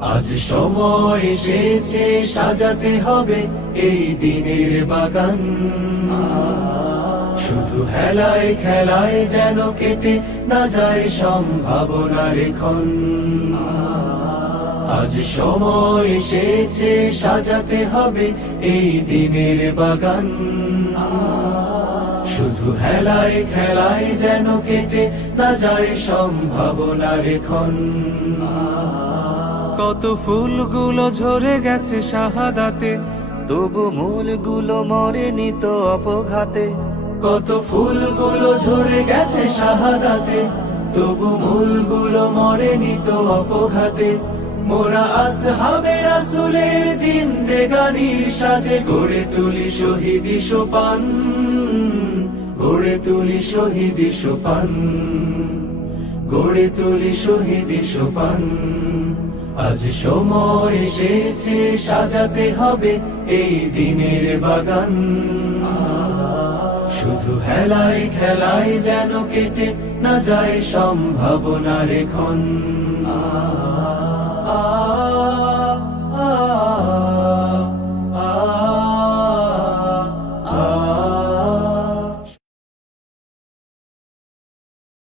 আজ সময় এসেছে সাজাতে হবে এই দিনের বাগান, শুধু হেলায় খেলায় যেন কেটে না যায় সম্ভাবনার ক্ষণ। আজ সময় এসেছে সাজাতে হবে এই দিনের বাগান, শুধু হেলায় খেলায় যেন কেটে না যায় সম্ভাবনার ক্ষণ। কত ফুলগুলো ঝরে গেছে শাহাদাতে, তবু মূলগুলো মরেনি তো অপঘাতে। কত ফুলগুলো ঝরে গেছে শাহাদাতে, তবু মূলগুলো মরেনি তো অপঘাতে। মোরা আসহাবে রাসূলের জিন্দেগানির সাজে গড়ে তুলি শহীদি সোপান, গড়ে তুলি শহীদি সোপান, গড়ে তুলি শহীদি সোপান। আজ সময় এসেছে সাজাতে হবে এই দিনের বাগান, শুধু হেলায় খেলায় যেন কেটে না যায় সম্ভাবনার ক্ষণ।